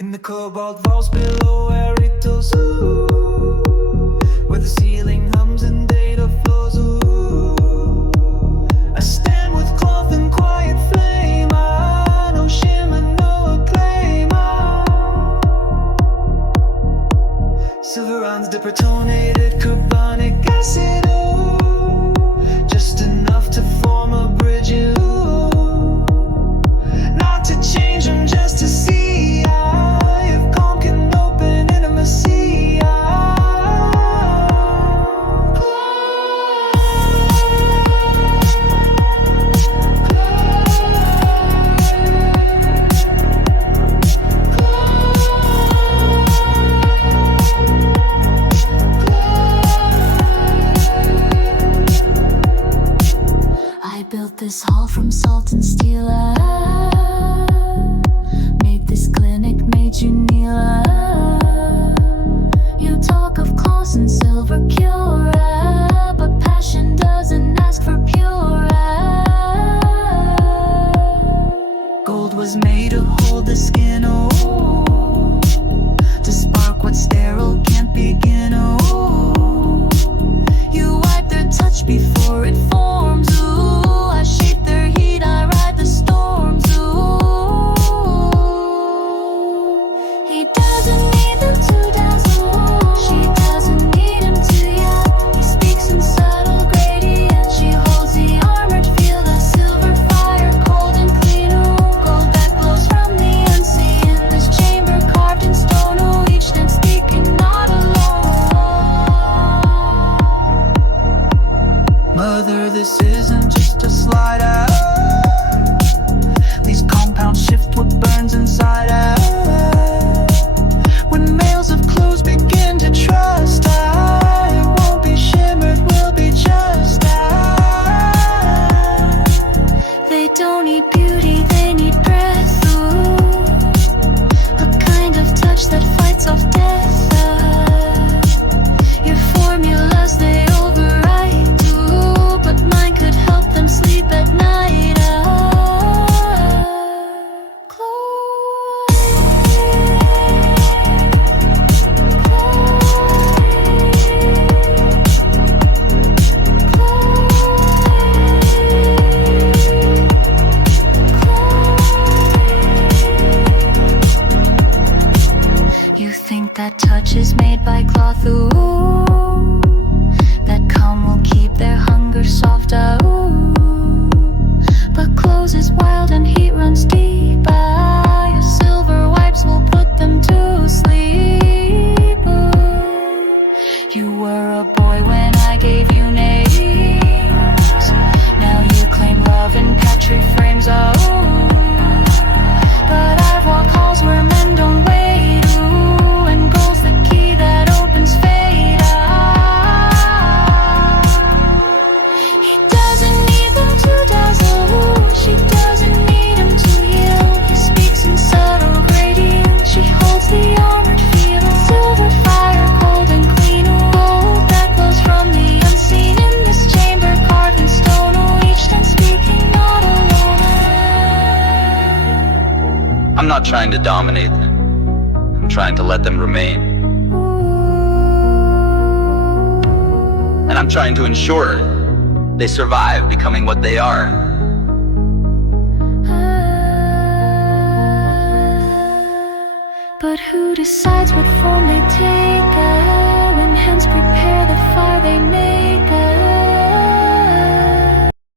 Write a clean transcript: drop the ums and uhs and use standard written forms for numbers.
In the cobalt vaults below where it goes, ooh, where the ceiling hums and data flows, ooh. I stand with cloth and quiet flame, no shimmer, no acclaim, silver ions, dipper tonated carbonic acid, ooh, just enough to form a bridge, ooh. Not to change them, just to see. I built this hall from salt and steel, made this clinic, made you kneel, you talk of clothes and silver cure, but passion doesn't ask for pure. Gold was made to hold the skin, oh, to spark what sterile can't begin, oh. You wipe their touch before it forms, ooh. I shape their heat, I ride the storms, ooh. He doesn't need them to dazzle, she doesn't need him to yell. He speaks in subtle gradient, she holds the armored field, a silver fire, cold and clean, ooh. Gold that glows from the unseen, this chamber carved in stone, ooh. Each then speaking not alone. Mother, this isn't just a slide out. These compounds shift what burns inside out. When males of clues begin to trust, it won't be shimmered, will be just They don't need beauty, they need breath, ooh. A kind of touch that fights off death, your formulas, they override, ooh. But mine could help them sleep at night, You think that touch is made by cloth, ooh. That calm will keep their hunger soft, ooh. But clothes is wild and heat runs deep, your silver wipes will put them to sleep, ooh. You were a boy when I gave you names, now you claim love in patchy frames, oh. But I've walked halls where men don't wait, ooh, and gold's the key that opens fate, He doesn't need them to dazzle, ooh. She doesn't need him to yield. He speaks in subtle gradient, she holds the armored field, silver fire, cold and clean, ooh. Gold that glows from the unseen in this chamber carved in stone, ooh. Each then speaking not alone. I'm not trying to dominate them. I'm trying to let them remain. And I'm trying to ensure they survive becoming what they are. But who decides what form they take?